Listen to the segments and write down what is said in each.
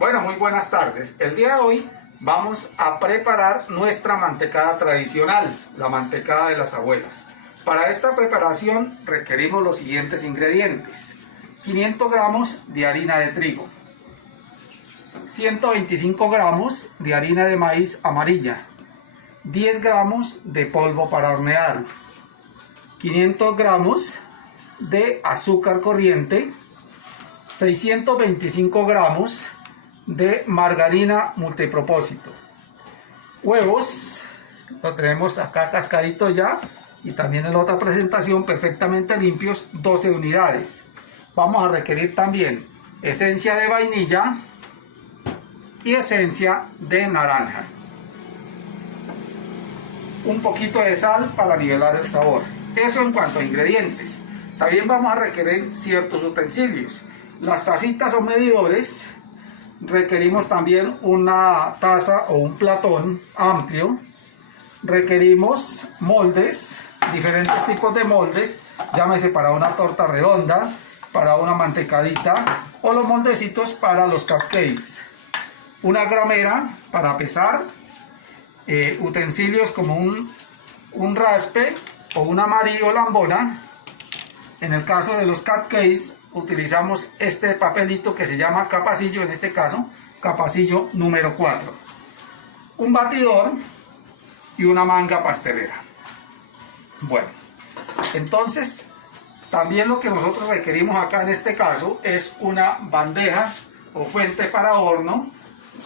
Bueno, muy buenas tardes. El día de hoy vamos a preparar nuestra mantecada tradicional, la mantecada de las abuelas. Para esta preparación requerimos los siguientes ingredientes: 500 gramos de harina de trigo, 125 gramos de harina de maíz amarilla, 10 gramos de polvo para hornear, 500 gramos de azúcar corriente, 625 gramos de margarina multipropósito, huevos, lo tenemos acá cascadito ya, y también en la otra presentación perfectamente limpios, 12 unidades. Vamos a requerir también esencia de vainilla y esencia de naranja, un poquito de sal para nivelar el sabor. Eso en cuanto a ingredientes. También vamos a requerir ciertos utensilios: las tacitas o medidores. Requerimos también una taza o un platón amplio. Requerimos moldes, diferentes tipos de moldes, llámese para una torta redonda, para una mantecadita, o los moldecitos para los cupcakes. Una gramera para pesar, utensilios como un raspe o una María o lambona. En el caso de los cupcakes utilizamos este papelito que se llama capacillo, en este caso capacillo número 4, un batidor y una manga pastelera. Bueno, entonces también lo que nosotros requerimos acá en este caso es una bandeja o fuente para horno,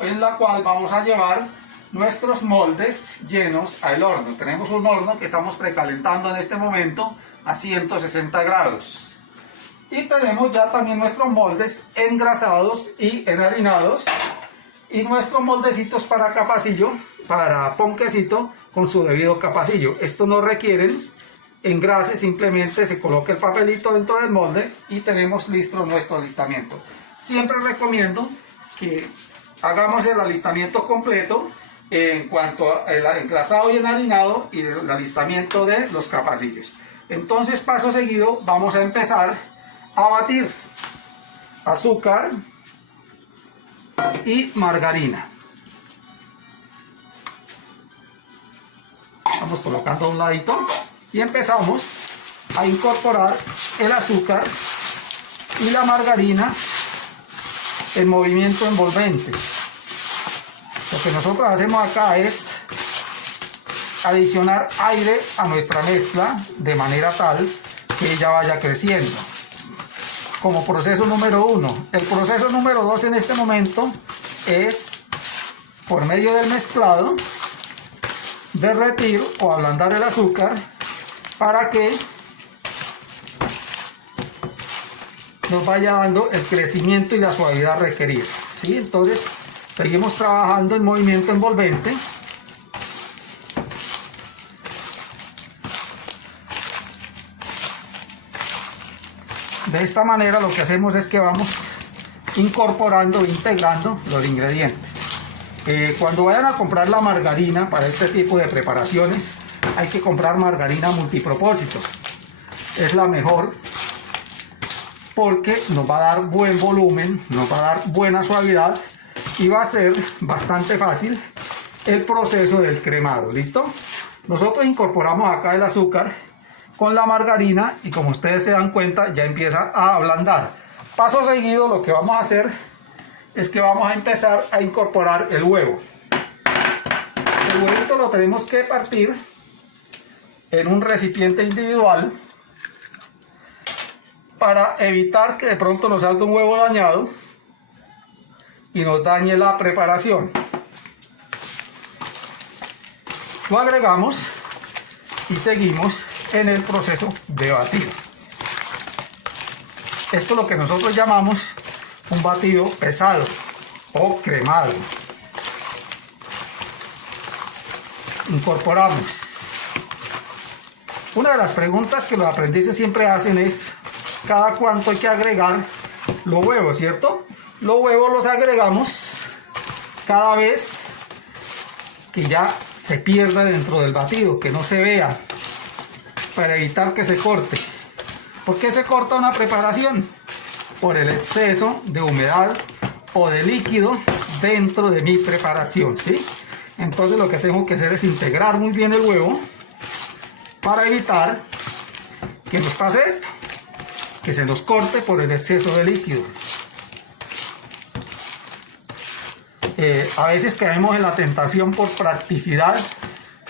en la cual vamos a llevar nuestros moldes llenos al horno. Tenemos un horno que estamos precalentando en este momento a 160 grados. Y tenemos ya también nuestros moldes engrasados y enharinados, y nuestros moldecitos para capacillo, para ponquecito, con su debido capacillo. Estos no requieren engrase, simplemente se coloca el papelito dentro del molde y tenemos listo nuestro alistamiento. Siempre recomiendo que hagamos el alistamiento completo en cuanto al engrasado y enharinado y el alistamiento de los capacillos. Entonces, paso seguido, vamos a empezar a batir azúcar y margarina. Vamos colocando a un ladito y empezamos a incorporar el azúcar y la margarina en movimiento envolvente. Lo que nosotros hacemos acá es adicionar aire a nuestra mezcla de manera tal que ella vaya creciendo, como proceso número 1. El proceso número 2 en este momento es, por medio del mezclado, derretir o ablandar el azúcar para que nos vaya dando el crecimiento y la suavidad requerida, ¿sí? Entonces seguimos trabajando en movimiento envolvente. De esta manera lo que hacemos es que vamos incorporando, integrando los ingredientes. Cuando vayan a comprar la margarina para este tipo de preparaciones, hay que comprar margarina multipropósito. Es la mejor porque nos va a dar buen volumen, nos va a dar buena suavidad y va a ser bastante fácil el proceso del cremado. ¿Listo? Nosotros incorporamos acá el azúcar con la margarina y, como ustedes se dan cuenta, ya empieza a ablandar. Paso seguido, lo que vamos a hacer es que vamos a empezar a incorporar el huevo. El huevito lo tenemos que partir en un recipiente individual para evitar que de pronto nos salga un huevo dañado y nos dañe la preparación. Lo agregamos y seguimos en el proceso de batido. Esto es lo que nosotros llamamos un batido pesado o cremado. Incorporamos. Una de las preguntas que los aprendices siempre hacen es: ¿cada cuánto hay que agregar los huevos, cierto? Los huevos los agregamos cada vez que ya se pierda dentro del batido, que no se vea, para evitar que se corte. ¿Por qué se corta una preparación? Por el exceso de humedad o de líquido dentro de mi preparación, ¿sí? Entonces lo que tengo que hacer es integrar muy bien el huevo para evitar que nos pase esto, que se nos corte por el exceso de líquido. A veces caemos en la tentación por practicidad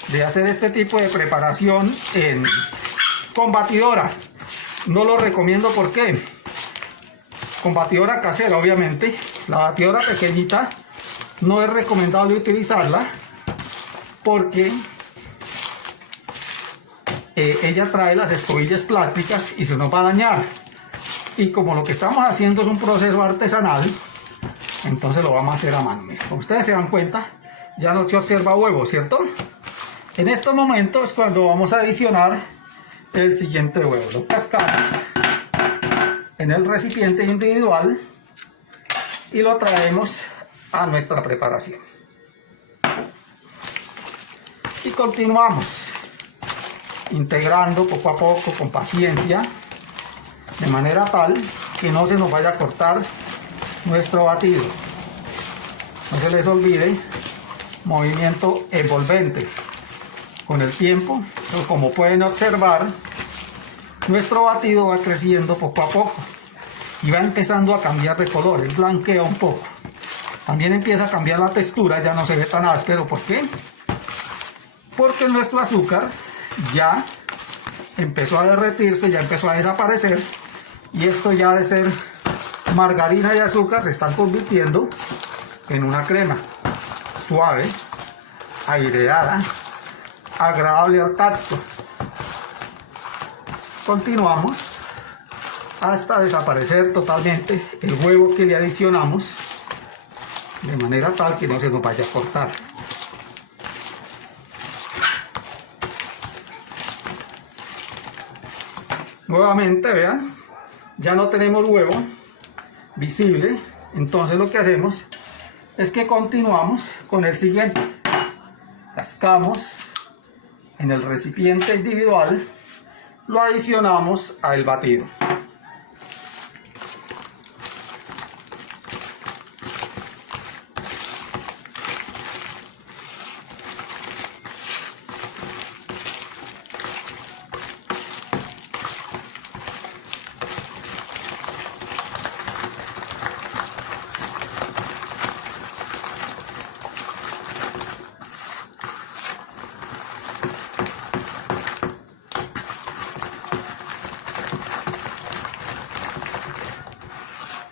de hacer este tipo de preparación con batidora. No lo recomiendo. ¿Por qué? Con batidora casera, obviamente. La batidora pequeñita no es recomendable utilizarla porque ella trae las escobillas plásticas y se nos va a dañar. Y como lo que estamos haciendo es un proceso artesanal, entonces lo vamos a hacer a mano. Miren, como ustedes se dan cuenta, ya no se observa huevo, ¿cierto? En este momento es cuando vamos a adicionar el siguiente huevo. Lo cascamos en el recipiente individual y lo traemos a nuestra preparación. Y continuamos integrando poco a poco, con paciencia, de manera tal que no se nos vaya a cortar nuestro batido. No se les olvide, movimiento envolvente. Con el tiempo, como pueden observar, nuestro batido va creciendo poco a poco y va empezando a cambiar de color, él blanquea un poco. También empieza a cambiar la textura, ya no se ve tan áspero. ¿Por qué? Porque nuestro azúcar ya empezó a derretirse, ya empezó a desaparecer, y esto ya de ser margarina y azúcar se están convirtiendo en una crema suave, aireada, agradable al tacto. Continuamos hasta desaparecer totalmente el huevo que le adicionamos, de manera tal que no se nos vaya a cortar. Nuevamente, vean, ya no tenemos huevo visible. Entonces lo que hacemos es que continuamos con el siguiente. Cascamos en el recipiente individual, lo adicionamos al batido.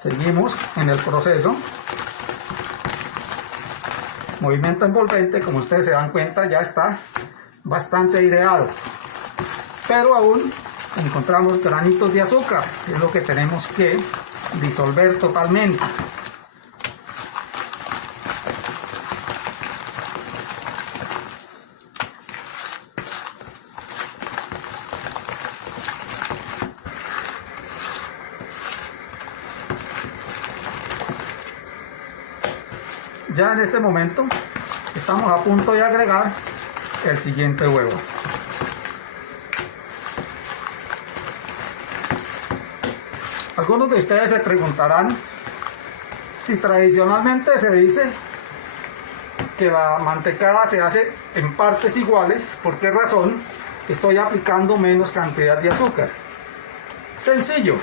Seguimos en el proceso. Movimiento envolvente, como ustedes se dan cuenta, ya está bastante aireado. Pero aún encontramos granitos de azúcar, que es lo que tenemos que disolver totalmente. Ya en este momento estamos a punto de agregar el siguiente huevo. Algunos de ustedes se preguntarán si tradicionalmente se dice que la mantecada se hace en partes iguales. ¿Por qué razón estoy aplicando menos cantidad de azúcar? Sencillo,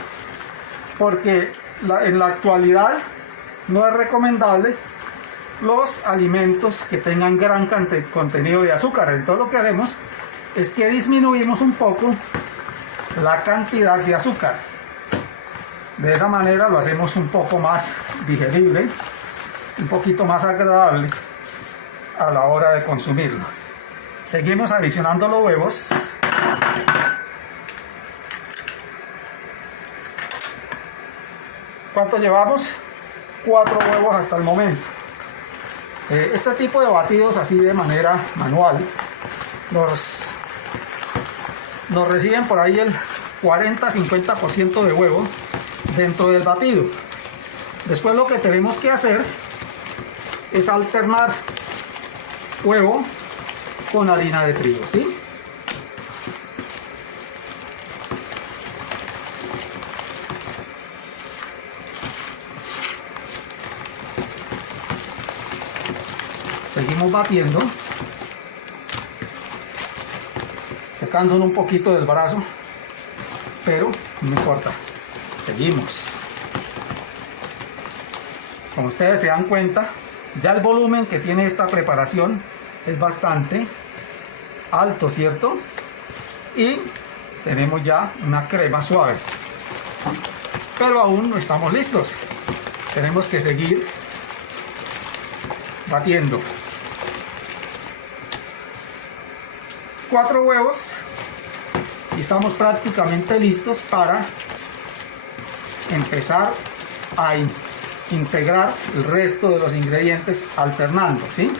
porque en la actualidad no es recomendable los alimentos que tengan gran contenido de azúcar. Entonces lo que haremos es que disminuimos un poco la cantidad de azúcar. De esa manera lo hacemos un poco más digerible, un poquito más agradable a la hora de consumirlo. Seguimos adicionando los huevos. ¿Cuánto llevamos? 4 huevos hasta el momento. Este tipo de batidos así de manera manual nos reciben por ahí el 40-50% de huevo dentro del batido. Después lo que tenemos que hacer es alternar huevo con harina de trigo, ¿sí? Seguimos batiendo. Se cansan un poquito del brazo, pero no importa. Seguimos. Como ustedes se dan cuenta, ya el volumen que tiene esta preparación es bastante alto, ¿cierto? Y tenemos ya una crema suave. Pero aún no estamos listos. Tenemos que seguir batiendo. 4 huevos y estamos prácticamente listos para empezar a integrar el resto de los ingredientes alternando, ¿sí?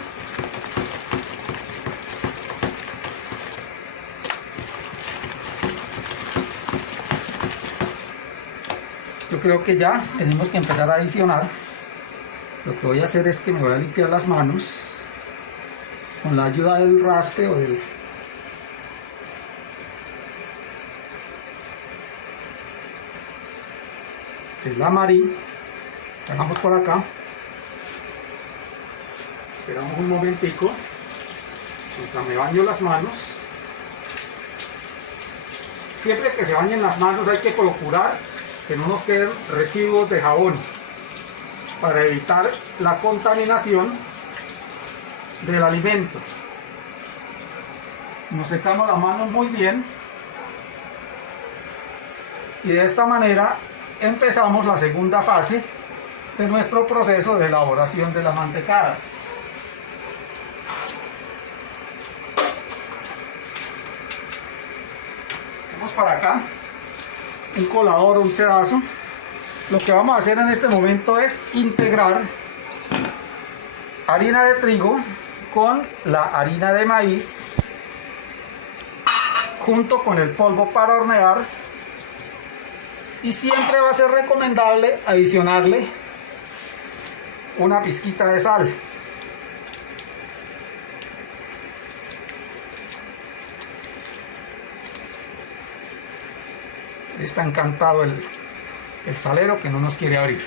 Yo creo que ya tenemos que empezar a adicionar. Lo que voy a hacer es que me voy a limpiar las manos con la ayuda del raspe o del amarillo. Dejamos por acá, esperamos un momentico mientras me baño las manos. Siempre que se bañen las manos hay que procurar que no nos queden residuos de jabón para evitar la contaminación del alimento. Nos secamos las manos muy bien y de esta manera empezamos la segunda fase de nuestro proceso de elaboración de las mantecadas. Vamos para acá, un colador o un sedazo. Lo que vamos a hacer en este momento es integrar harina de trigo con la harina de maíz junto con el polvo para hornear, y siempre va a ser recomendable adicionarle una pizquita de sal. Está encantado el salero que no nos quiere abrir.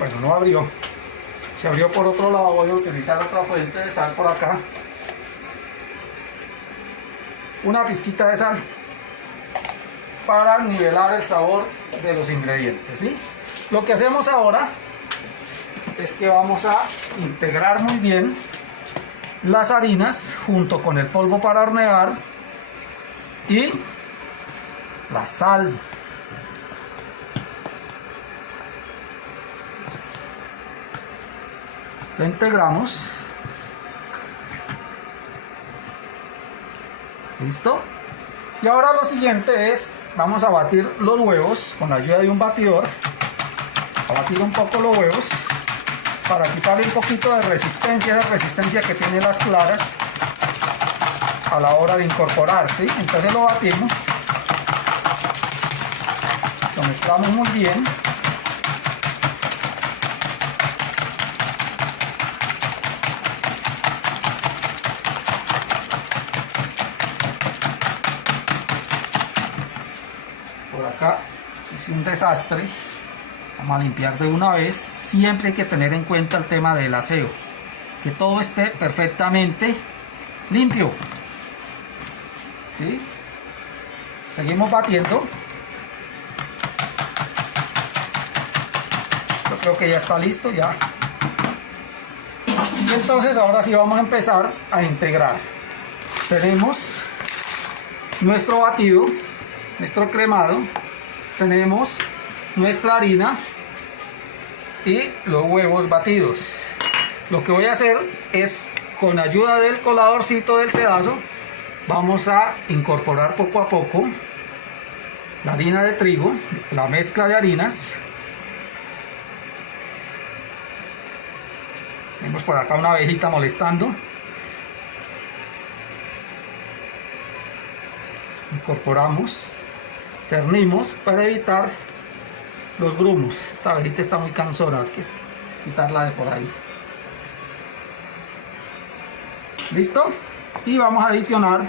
Bueno, no abrió. Se abrió por otro lado. Voy a utilizar otra fuente de sal por acá. Una pizquita de sal para nivelar el sabor de los ingredientes, ¿sí? Lo que hacemos ahora es que vamos a integrar muy bien las harinas junto con el polvo para hornear y la sal. Lo integramos. ¿Listo? Y ahora lo siguiente es, vamos a batir los huevos con la ayuda de un batidor. A batir un poco los huevos para quitarle un poquito de resistencia, esa resistencia que tienen las claras a la hora de incorporar, ¿sí? Entonces lo batimos, lo mezclamos muy bien. Por acá hice un desastre. Vamos a limpiar de una vez. Siempre hay que tener en cuenta el tema del aseo, que todo esté perfectamente limpio, ¿sí? Seguimos batiendo. Yo creo que ya está listo ya. Y entonces ahora sí vamos a empezar a integrar. Tenemos nuestro batido, nuestro cremado, tenemos nuestra harina y los huevos batidos. Lo que voy a hacer es, con ayuda del coladorcito del sedazo, vamos a incorporar poco a poco la harina de trigo, la mezcla de harinas. Tenemos por acá una abejita molestando. Incorporamos, cernimos para evitar los grumos. Esta abejita está muy cansona, hay que quitarla de por ahí. ¿Listo? Y vamos a adicionar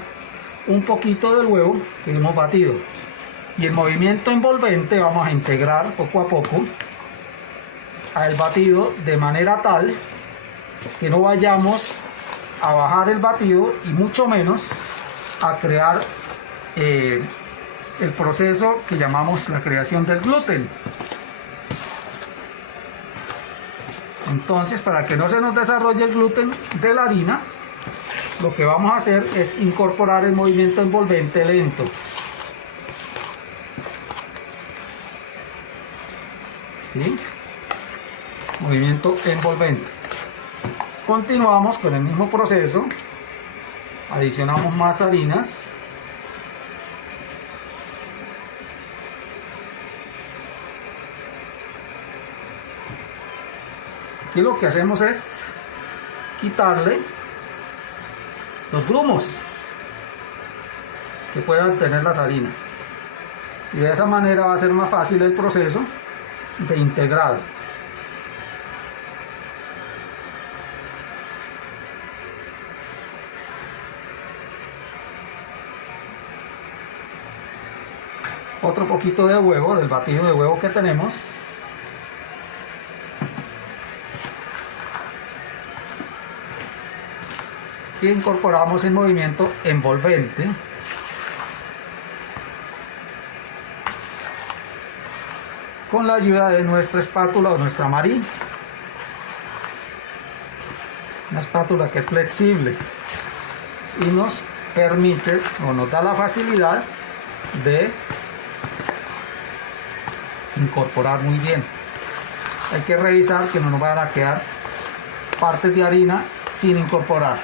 un poquito del huevo que hemos batido. Y el movimiento envolvente vamos a integrar poco a poco al batido de manera tal que no vayamos a bajar el batido y mucho menos a crear el proceso que llamamos la creación del gluten. Entonces, para que no se nos desarrolle el gluten de la harina, lo que vamos a hacer es incorporar el movimiento envolvente lento. ¿Sí? Movimiento envolvente. Continuamos con el mismo proceso. Adicionamos más harinas. Aquí lo que hacemos es quitarle los grumos que puedan tener las harinas, y de esa manera va a ser más fácil el proceso de integrado. Otro poquito de huevo, del batido de huevo que tenemos. Y incorporamos el movimiento envolvente. Con la ayuda de nuestra espátula o nuestra Marí. Una espátula que es flexible y nos permite o nos da la facilidad de incorporar muy bien. Hay que revisar que no nos vayan a quedar partes de harina sin incorporar.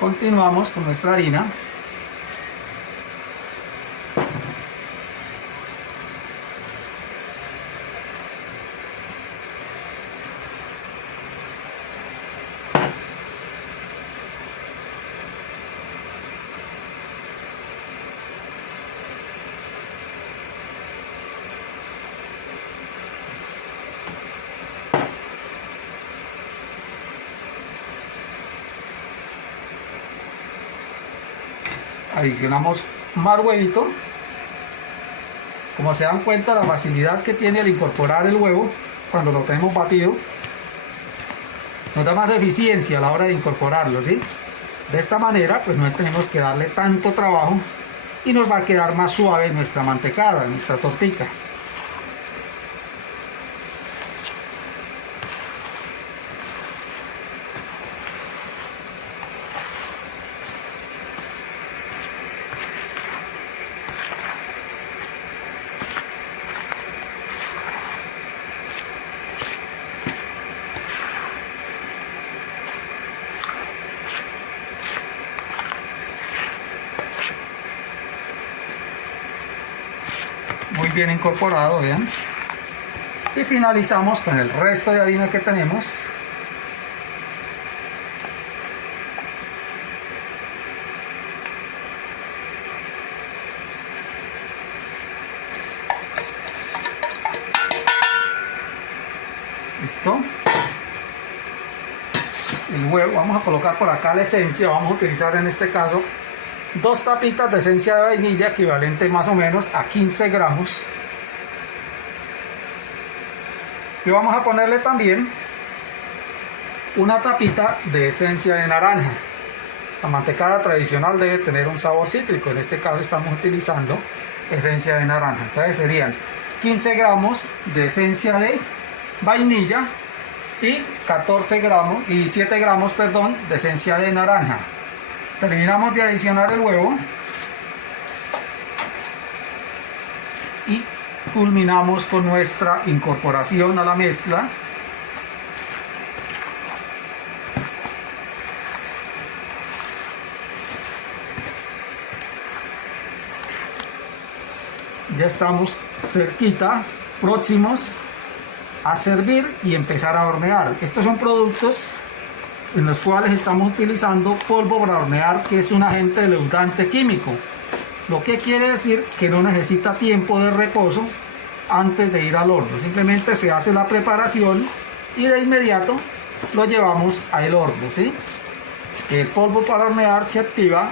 Continuamos con nuestra harina. Adicionamos más huevito. Como se dan cuenta, la facilidad que tiene al incorporar el huevo cuando lo tenemos batido nos da más eficiencia a la hora de incorporarlo, ¿sí? De esta manera pues no tenemos que darle tanto trabajo y nos va a quedar más suave nuestra mantecada, nuestra tortica. Muy bien incorporado, vean. Y finalizamos con el resto de harina que tenemos. Listo. El huevo, vamos a colocar por acá la esencia. Vamos a utilizar en este caso 2 tapitas de esencia de vainilla, equivalente más o menos a 15 gramos. Y vamos a ponerle también una tapita de esencia de naranja. La mantecada tradicional debe tener un sabor cítrico. En este caso estamos utilizando esencia de naranja. Entonces serían 15 gramos de esencia de vainilla y 7 gramos, perdón, de esencia de naranja. Terminamos de adicionar el huevo y culminamos con nuestra incorporación a la mezcla. Ya estamos cerquita, próximos a servir y empezar a hornear. Estos son productos en los cuales estamos utilizando polvo para hornear, que es un agente leudante químico, lo que quiere decir que no necesita tiempo de reposo antes de ir al horno. Simplemente se hace la preparación y de inmediato lo llevamos al horno, ¿sí? El polvo para hornear se activa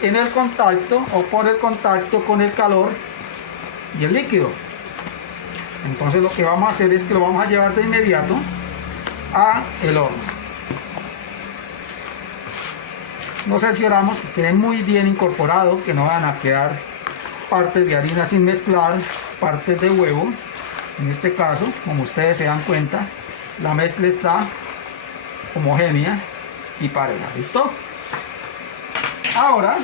en el contacto o por el contacto con el calor y el líquido. Entonces lo que vamos a hacer es que lo vamos a llevar de inmediato a el horno. Nos cercioramos que quede muy bien incorporado, que no van a quedar partes de harina sin mezclar, partes de huevo. En este caso, como ustedes se dan cuenta, la mezcla está homogénea y pareja. ¿Listo? Ahora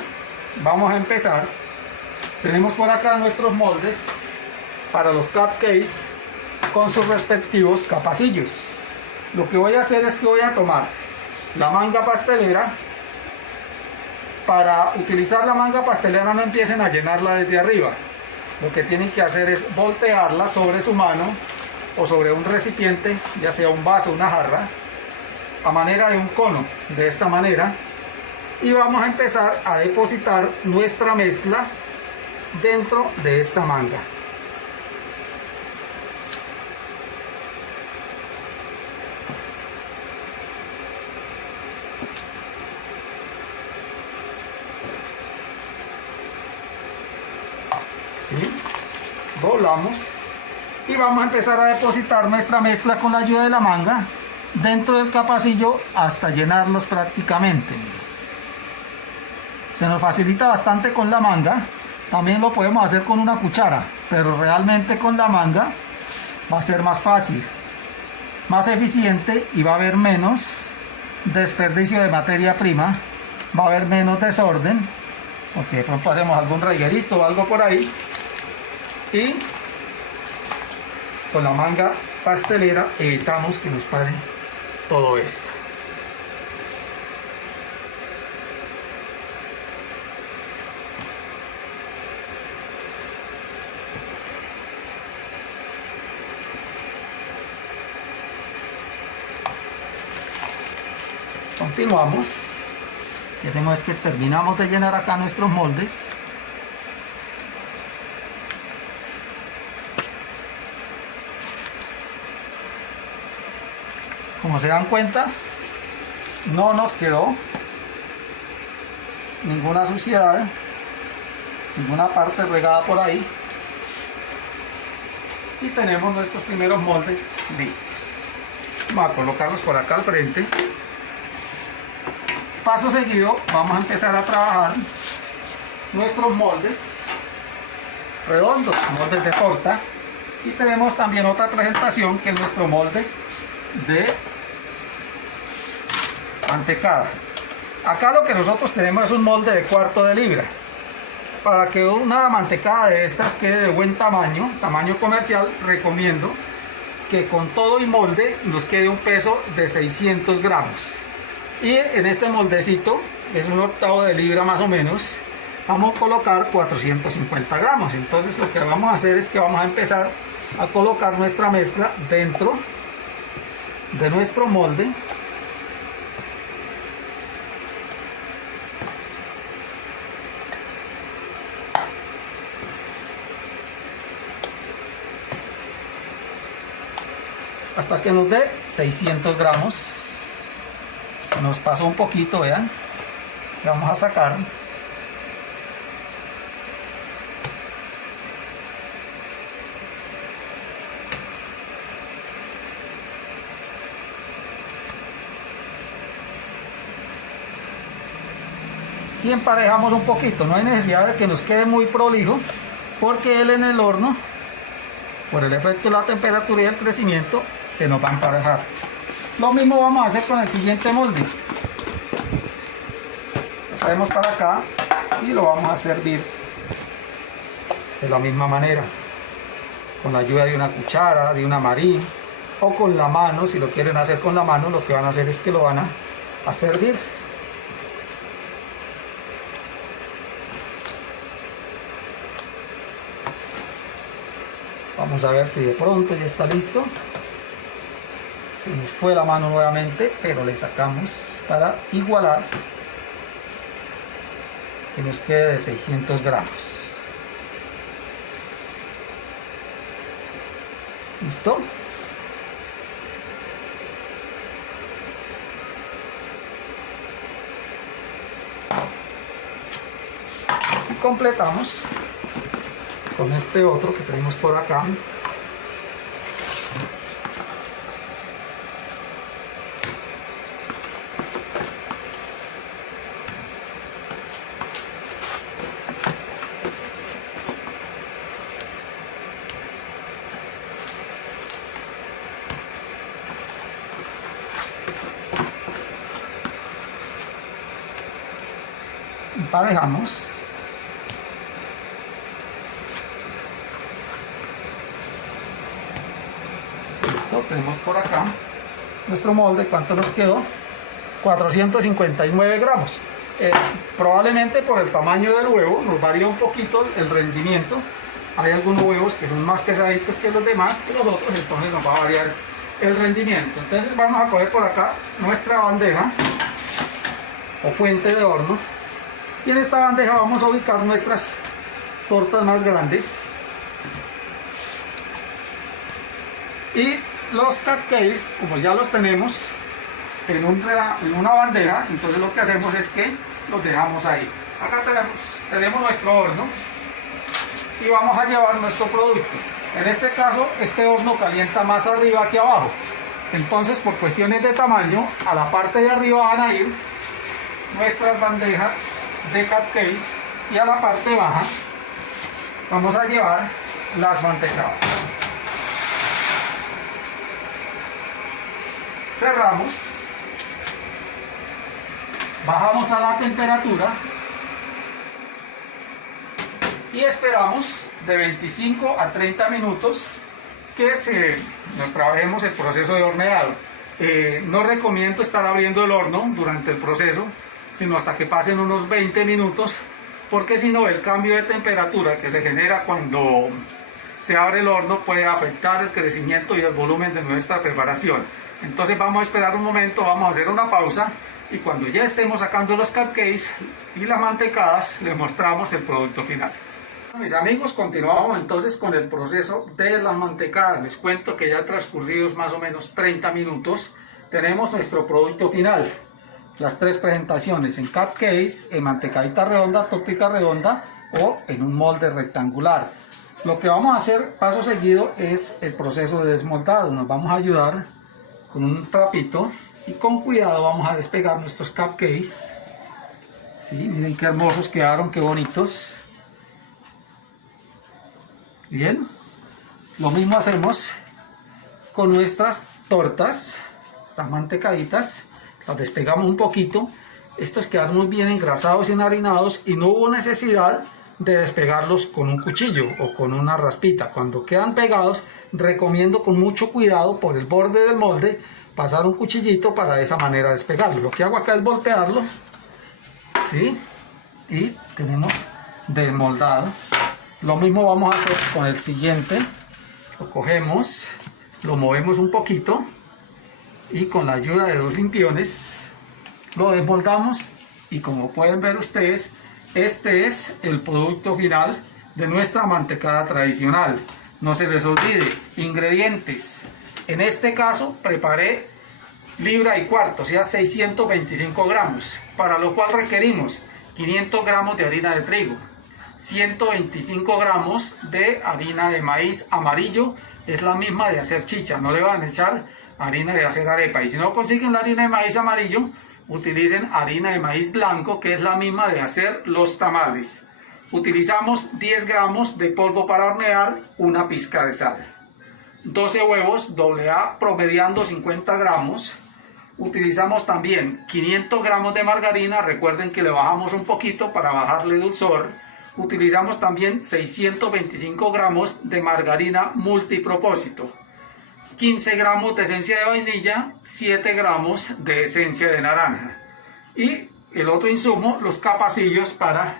vamos a empezar. Tenemos por acá nuestros moldes para los cupcakes con sus respectivos capacillos. Lo que voy a hacer es que voy a tomar la manga pastelera. Para utilizar la manga pastelera no empiecen a llenarla desde arriba. Lo que tienen que hacer es voltearla sobre su mano o sobre un recipiente, ya sea un vaso o una jarra, a manera de un cono, de esta manera. Y vamos a empezar a depositar nuestra mezcla dentro de esta manga. ¿Sí? Doblamos y vamos a empezar a depositar nuestra mezcla con la ayuda de la manga dentro del capacillo hasta llenarlos prácticamente. Se nos facilita bastante con la manga. También lo podemos hacer con una cuchara, pero realmente con la manga va a ser más fácil, más eficiente, y va a haber menos desperdicio de materia prima, va a haber menos desorden, porque de pronto hacemos algún reguerito o algo por ahí, y con la manga pastelera evitamos que nos pase todo esto. Continuamos. Hacemos que terminamos de llenar acá nuestros moldes. Como se dan cuenta, no nos quedó ninguna suciedad, ninguna parte regada por ahí, y tenemos nuestros primeros moldes listos. Vamos a colocarlos por acá al frente. Paso seguido vamos a empezar a trabajar nuestros moldes redondos, moldes de torta, y tenemos también otra presentación que es nuestro molde de mantecada. Acá lo que nosotros tenemos es un molde de 1/4 de libra. Para que una mantecada de estas quede de buen tamaño, tamaño comercial, recomiendo que con todo y molde nos quede un peso de 600 gramos. Y en este moldecito, que es un 1/8 de libra más o menos, vamos a colocar 450 gramos. Entonces lo que vamos a hacer es que vamos a empezar a colocar nuestra mezcla dentro de nuestro molde. Hasta que nos dé 600 gramos. Se nos pasó un poquito, vean. Vamos a sacar. Y emparejamos un poquito. No hay necesidad de que nos quede muy prolijo, porque él en el horno, por el efecto de la temperatura y el crecimiento, se nos va a emparejar. Lo mismo vamos a hacer con el siguiente molde. Lo traemos para acá y lo vamos a servir de la misma manera, con la ayuda de una cuchara, de una marín, o con la mano. Si lo quieren hacer con la mano, lo que van a hacer es que lo van a servir. Vamos a ver si de pronto ya está listo. Se nos fue la mano nuevamente, pero le sacamos para igualar, que nos quede de 600 gramos. ¿Listo? completamos con este otro que tenemos por acá. Emparejamos. Listo, tenemos por acá nuestro molde. ¿Cuánto nos quedó? 459 gramos. Probablemente por el tamaño del huevo nos varía un poquito el rendimiento. Hay algunos huevos que son más pesaditos que los demás, que los otros, entonces nos va a variar el rendimiento. Entonces vamos a coger por acá nuestra bandeja o fuente de horno, y en esta bandeja vamos a ubicar nuestras tortas más grandes y los cupcakes, como ya los tenemos en una bandeja, entonces lo que hacemos es que los dejamos ahí. Acá tenemos nuestro horno y vamos a llevar nuestro producto. En este caso, este horno calienta más arriba que abajo, entonces por cuestiones de tamaño, a la parte de arriba van a ir nuestras bandejas de cupcakes y a la parte baja vamos a llevar las mantecadas. Cerramos, bajamos a la temperatura y esperamos de 25 a 30 minutos que nos trabajemos el proceso de horneado. No recomiendo estar abriendo el horno durante el proceso, sino hasta que pasen unos 20 minutos, porque si no, el cambio de temperatura que se genera cuando se abre el horno puede afectar el crecimiento y el volumen de nuestra preparación. Entonces vamos a esperar un momento, vamos a hacer una pausa, y cuando ya estemos sacando los cupcakes y las mantecadas, les mostramos el producto final. Mis amigos, continuamos entonces con el proceso de las mantecadas. Les cuento que ya transcurridos más o menos 30 minutos, tenemos nuestro producto final. Las tres presentaciones en cupcakes, en mantecadita redonda, tortica redonda o en un molde rectangular. Lo que vamos a hacer paso seguido es el proceso de desmoldado. Nos vamos a ayudar con un trapito y con cuidado vamos a despegar nuestros cupcakes. ¿Sí? Miren qué hermosos quedaron, qué bonitos. Bien, lo mismo hacemos con nuestras tortas, estas mantecaditas. Las despegamos un poquito. Estos quedaron muy bien engrasados y enharinados y no hubo necesidad de despegarlos con un cuchillo o con una raspita. Cuando quedan pegados, recomiendo con mucho cuidado por el borde del molde pasar un cuchillito para de esa manera despegarlo. Lo que hago acá es voltearlo, ¿sí? Y tenemos desmoldado. Lo mismo vamos a hacer con el siguiente. Lo cogemos, lo movemos un poquito y con la ayuda de dos limpiones lo desmoldamos, y como pueden ver ustedes, este es el producto final de nuestra mantecada tradicional. No se les olvide, ingredientes. En este caso preparé 1,25 libras, o sea 625 gramos, para lo cual requerimos 500 gramos de harina de trigo, 125 gramos de harina de maíz amarillo, es la misma de hacer chicha, no le van a echar harina de hacer arepa. Y si no consiguen la harina de maíz amarillo, utilicen harina de maíz blanco, que es la misma de hacer los tamales. Utilizamos 10 gramos de polvo para hornear, una pizca de sal, 12 huevos AA promediando 50 gramos. Utilizamos también 500 gramos de margarina, recuerden que le bajamos un poquito para bajarle dulzor. Utilizamos también 625 gramos de margarina multipropósito, 15 gramos de esencia de vainilla, 7 gramos de esencia de naranja. Y el otro insumo, los capacillos para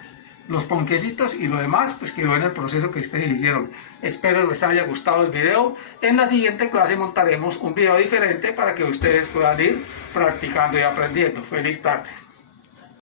los ponquecitos, y lo demás pues quedó en el proceso que ustedes hicieron. Espero les haya gustado el video. En la siguiente clase montaremos un video diferente para que ustedes puedan ir practicando y aprendiendo. Feliz tarde.